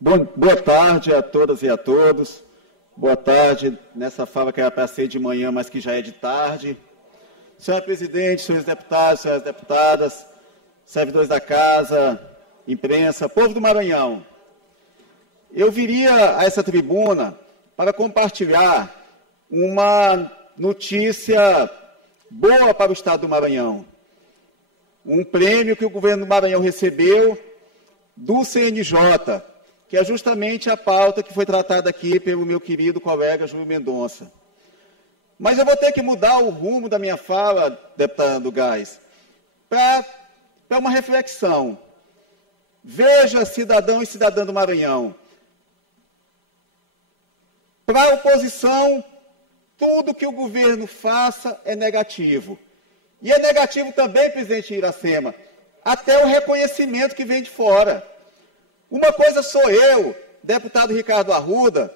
Boa tarde a todas e a todos. Boa tarde nessa fala que era para ser de manhã, mas que já é de tarde. Senhora Presidente, senhores deputados, senhoras deputadas, servidores da Casa, imprensa, povo do Maranhão. Eu viria a essa tribuna para compartilhar uma notícia boa para o Estado do Maranhão. Um prêmio que o governo do Maranhão recebeu do CNJ, que é justamente a pauta que foi tratada aqui pelo meu querido colega Júlio Mendonça. Mas eu vou ter que mudar o rumo da minha fala, deputado Gás, para uma reflexão. Veja, cidadão e cidadã do Maranhão, para a oposição, tudo que o governo faça é negativo. E é negativo também, presidente Iracema, até o reconhecimento que vem de fora. Uma coisa sou eu, deputado Ricardo Arruda,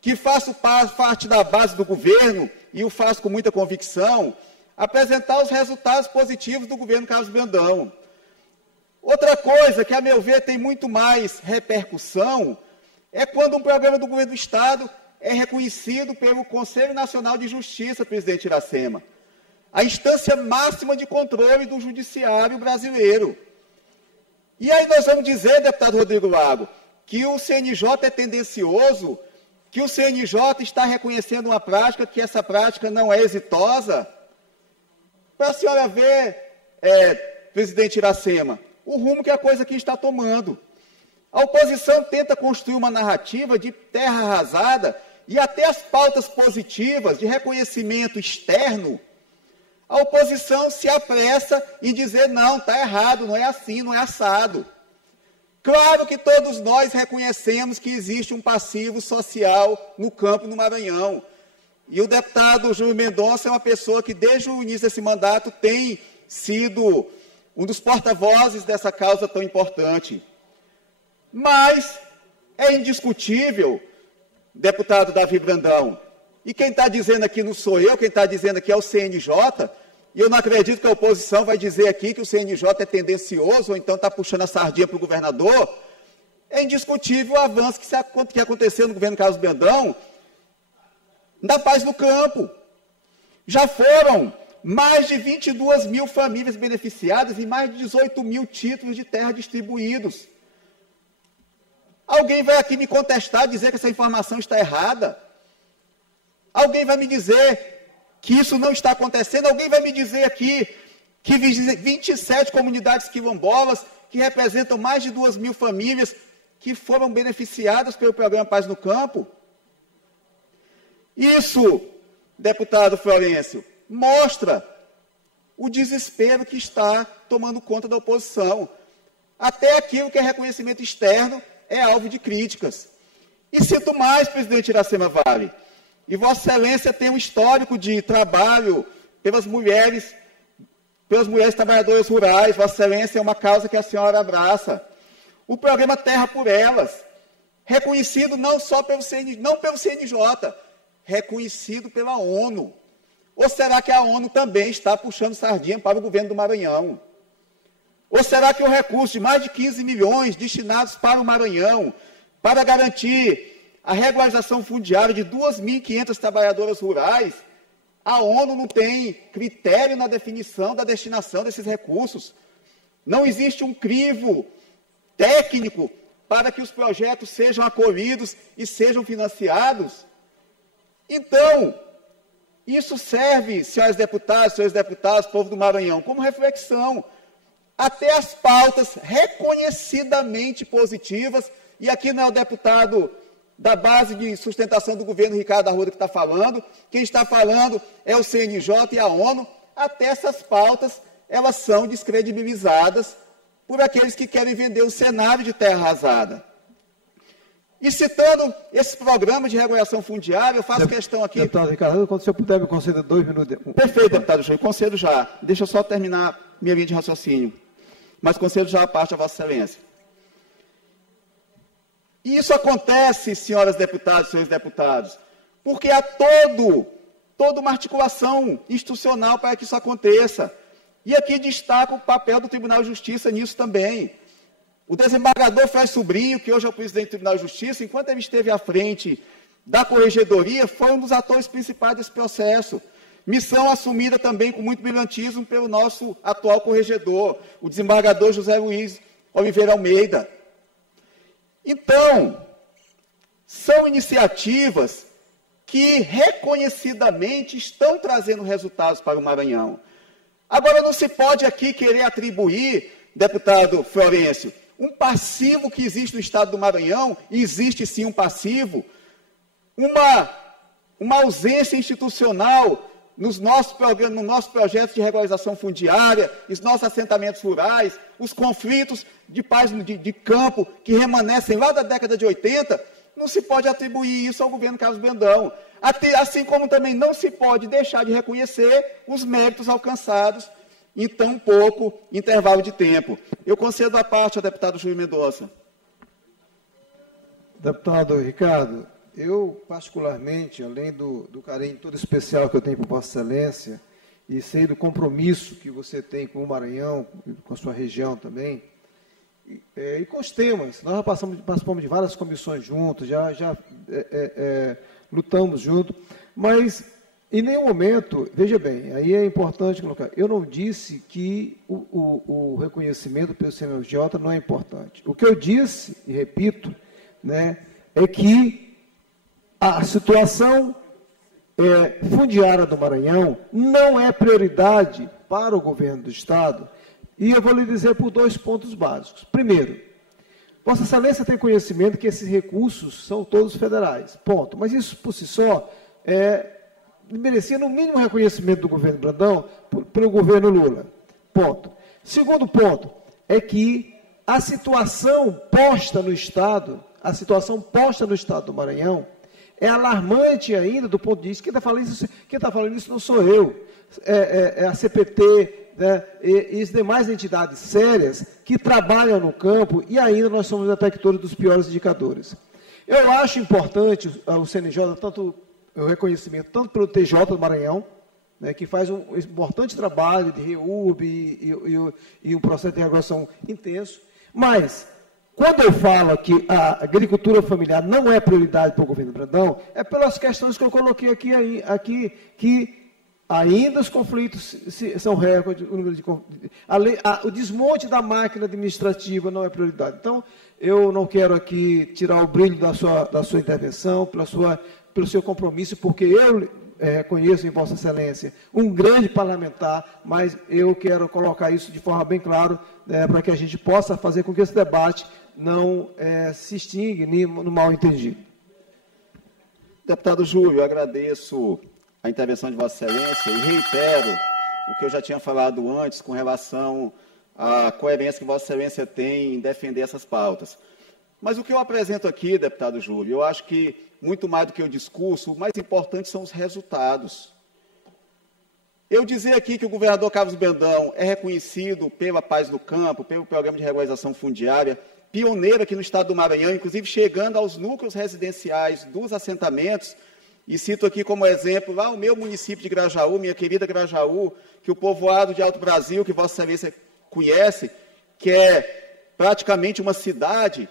que faço parte da base do governo, e o faço com muita convicção, apresentar os resultados positivos do governo Carlos Brandão. Outra coisa que, a meu ver, tem muito mais repercussão, é quando um programa do governo do Estado é reconhecido pelo Conselho Nacional de Justiça, presidente Iracema, a instância máxima de controle do judiciário brasileiro. E aí nós vamos dizer, deputado Rodrigo Lago, que o CNJ é tendencioso, que o CNJ está reconhecendo uma prática, que essa prática não é exitosa? Para a senhora ver, presidente Iracema, o rumo que a coisa aqui está tomando. A oposição tenta construir uma narrativa de terra arrasada e até as pautas positivas de reconhecimento externo, a oposição se apressa em dizer, não, está errado, não é assim, não é assado. Claro que todos nós reconhecemos que existe um passivo social no campo no Maranhão. E o deputado Júlio Mendonça é uma pessoa que, desde o início desse mandato, tem sido um dos porta-vozes dessa causa tão importante. Mas é indiscutível, deputado Davi Brandão, e quem está dizendo aqui não sou eu, quem está dizendo aqui é o CNJ, e eu não acredito que a oposição vai dizer aqui que o CNJ é tendencioso, ou então está puxando a sardinha para o governador. É indiscutível o avanço que aconteceu no governo Carlos Brandão na paz no campo. Já foram mais de 22 mil famílias beneficiadas e mais de 18 mil títulos de terra distribuídos. Alguém vai aqui me contestar, dizer que essa informação está errada? Alguém vai me dizer que isso não está acontecendo? Alguém vai me dizer aqui que 27 comunidades quilombolas, que representam mais de 2 mil famílias, que foram beneficiadas pelo programa Paz no Campo? Isso, deputado Florencio, mostra o desespero que está tomando conta da oposição. Até aquilo que é reconhecimento externo é alvo de críticas. E cito mais, presidente Iracema Vale, e Vossa Excelência tem um histórico de trabalho pelas mulheres trabalhadoras rurais. Vossa Excelência é uma causa que a senhora abraça. O programa Terra por Elas, reconhecido não pelo CNJ, reconhecido pela ONU. Ou será que a ONU também está puxando sardinha para o governo do Maranhão? Ou será que o recurso de mais de 15 milhões destinados para o Maranhão, para garantir a regularização fundiária de 2.500 trabalhadoras rurais, a ONU não tem critério na definição da destinação desses recursos? Não existe um crivo técnico para que os projetos sejam acolhidos e sejam financiados? Então, isso serve, senhores deputados, povo do Maranhão, como reflexão. Até as pautas reconhecidamente positivas, e aqui não é o deputado da base de sustentação do governo, Ricardo Arruda, que está falando, quem está falando é o CNJ e a ONU, até essas pautas, elas são descredibilizadas por aqueles que querem vender um cenário de terra arrasada. E citando esse programa de regulação fundiária, eu faço questão aqui... Deputado Ricardo, quando o senhor puder me conceder 2 minutos... Perfeito, deputado Júlio, concedo já. Deixa eu só terminar minha linha de raciocínio. Mas concedo já a parte a Vossa Excelência. E isso acontece, senhoras deputadas e senhores deputados, porque há toda uma articulação institucional para que isso aconteça. E aqui destaco o papel do Tribunal de Justiça nisso também. O desembargador Fred Sobrinho, que hoje é o presidente do Tribunal de Justiça, enquanto ele esteve à frente da Corregedoria, foi um dos atores principais desse processo. Missão assumida também com muito brilhantismo pelo nosso atual corregedor, o desembargador José Luiz Oliveira Almeida. Então, são iniciativas que reconhecidamente estão trazendo resultados para o Maranhão. Agora, não se pode aqui querer atribuir, deputado Florencio, um passivo que existe no Estado do Maranhão, e existe sim um passivo, uma ausência institucional nos nossos programas, no nosso projeto de regularização fundiária, os nossos assentamentos rurais, os conflitos de paz de campo que remanescem lá da década de 80, não se pode atribuir isso ao governo Carlos Brandão. Assim como também não se pode deixar de reconhecer os méritos alcançados em tão pouco intervalo de tempo. Eu concedo a parte ao deputado Júlio Mendonça. Deputado Ricardo, eu particularmente, além do carinho todo especial que eu tenho por Vossa Excelência, e sei do compromisso que você tem com o Maranhão, com a sua região também, e com os temas, nós já participamos de várias comissões juntos, já lutamos juntos, mas em nenhum momento, veja bem, aí é importante colocar, eu não disse que o reconhecimento pelo CNJ não é importante. O que eu disse, e repito, né, é que a situação fundiária do Maranhão não é prioridade para o governo do Estado, e eu vou lhe dizer por 2 pontos básicos. Primeiro, Vossa Excelência tem conhecimento que esses recursos são todos federais, ponto. Mas isso, por si só, merecia no mínimo reconhecimento do governo Brandão pelo governo Lula, ponto. Segundo ponto, é que a situação posta no Estado do Maranhão é alarmante ainda do ponto de vista, quem está falando isso não sou eu, é a CPT, né, e as demais entidades sérias que trabalham no campo, e ainda nós somos detectores dos piores indicadores. Eu acho importante o CNJ, tanto o reconhecimento, tanto pelo TJ do Maranhão, né, que faz um importante trabalho de REUB e um processo de regulação intenso, mas quando eu falo que a agricultura familiar não é prioridade para o governo Brandão, é pelas questões que eu coloquei aqui que ainda os conflitos são recorde, o desmonte da máquina administrativa não é prioridade. Então, eu não quero aqui tirar o brilho da sua intervenção, pelo seu compromisso, porque eu conheço em Vossa Excelência um grande parlamentar, mas eu quero colocar isso de forma bem clara, para que a gente possa fazer com que esse debate não se extingue nem no mal entendido. Deputado Júlio, eu agradeço a intervenção de Vossa Excelência e reitero o que eu já tinha falado antes com relação à coerência que Vossa Excelência tem em defender essas pautas. Mas o que eu apresento aqui, deputado Júlio, eu acho que, muito mais do que o discurso, o mais importante são os resultados. Eu dizer aqui que o governador Carlos Brandão é reconhecido pela Paz no Campo, pelo Programa de Regularização Fundiária, pioneiro aqui no Estado do Maranhão, inclusive chegando aos núcleos residenciais dos assentamentos, e cito aqui como exemplo lá o meu município de Grajaú, minha querida Grajaú, que o povoado de Alto Brasil, que Vossa Excelência conhece, que é praticamente uma cidade,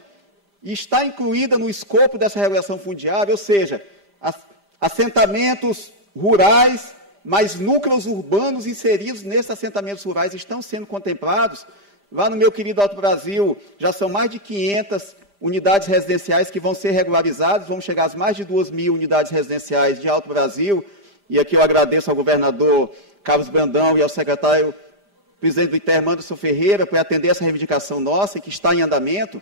e está incluída no escopo dessa regulação fundiária, ou seja, assentamentos rurais, mas núcleos urbanos inseridos nesses assentamentos rurais estão sendo contemplados. Lá no meu querido Alto Brasil, já são mais de 500 unidades residenciais que vão ser regularizadas, vão chegar às mais de 2.000 unidades residenciais de Alto Brasil, e aqui eu agradeço ao governador Carlos Brandão e ao secretário presidente do ITER, Anderson Ferreira, por atender essa reivindicação nossa, que está em andamento.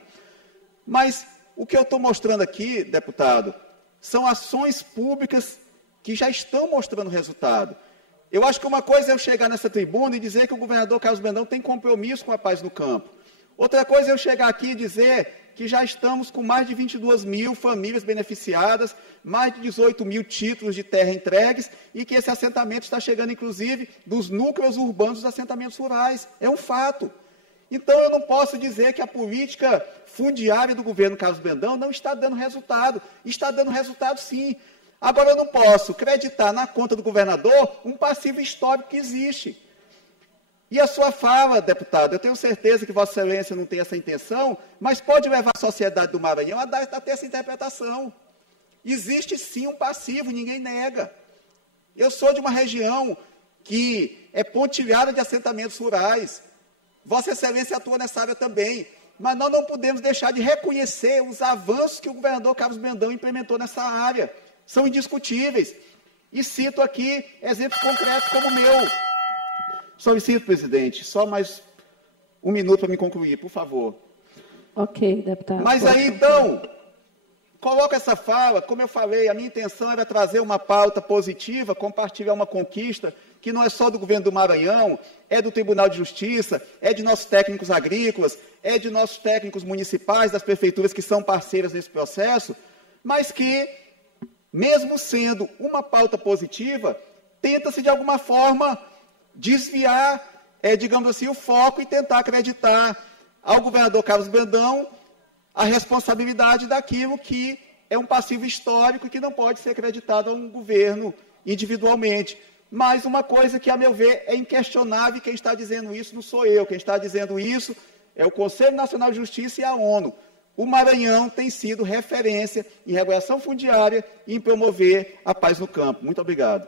Mas o que eu estou mostrando aqui, deputado, são ações públicas que já estão mostrando resultado. Eu acho que uma coisa é eu chegar nessa tribuna e dizer que o governador Carlos Brandão tem compromisso com a paz no campo. Outra coisa é eu chegar aqui e dizer que já estamos com mais de 22.000 famílias beneficiadas, mais de 18.000 títulos de terra entregues e que esse assentamento está chegando, inclusive, dos núcleos urbanos dos assentamentos rurais. É um fato. Então, eu não posso dizer que a política fundiária do governo Carlos Brandão não está dando resultado. Está dando resultado, sim. Agora, eu não posso acreditar na conta do governador um passivo histórico que existe. E a sua fala, deputado, eu tenho certeza que Vossa Excelência não tem essa intenção, mas pode levar a sociedade do Maranhão a ter essa interpretação. Existe sim um passivo, ninguém nega. Eu sou de uma região que é pontilhada de assentamentos rurais. Vossa Excelência atua nessa área também. Mas nós não podemos deixar de reconhecer os avanços que o governador Carlos Brandão implementou nessa área. São indiscutíveis. E cito aqui exemplos concretos como o meu. Solicito, presidente, só mais um minuto para me concluir, por favor. Ok, deputado. Mas aí, então, coloca essa fala, como eu falei, a minha intenção era trazer uma pauta positiva, compartilhar uma conquista que não é só do governo do Maranhão, é do Tribunal de Justiça, é de nossos técnicos agrícolas, é de nossos técnicos municipais, das prefeituras que são parceiras nesse processo, mas que, mesmo sendo uma pauta positiva, tenta-se, de alguma forma, desviar, digamos assim, o foco e tentar acreditar ao governador Carlos Brandão a responsabilidade daquilo que é um passivo histórico e que não pode ser acreditado a um governo individualmente. Mas uma coisa que, a meu ver, é inquestionável, e quem está dizendo isso não sou eu, quem está dizendo isso é o Conselho Nacional de Justiça e a ONU. O Maranhão tem sido referência em regulação fundiária e em promover a paz no campo. Muito obrigado.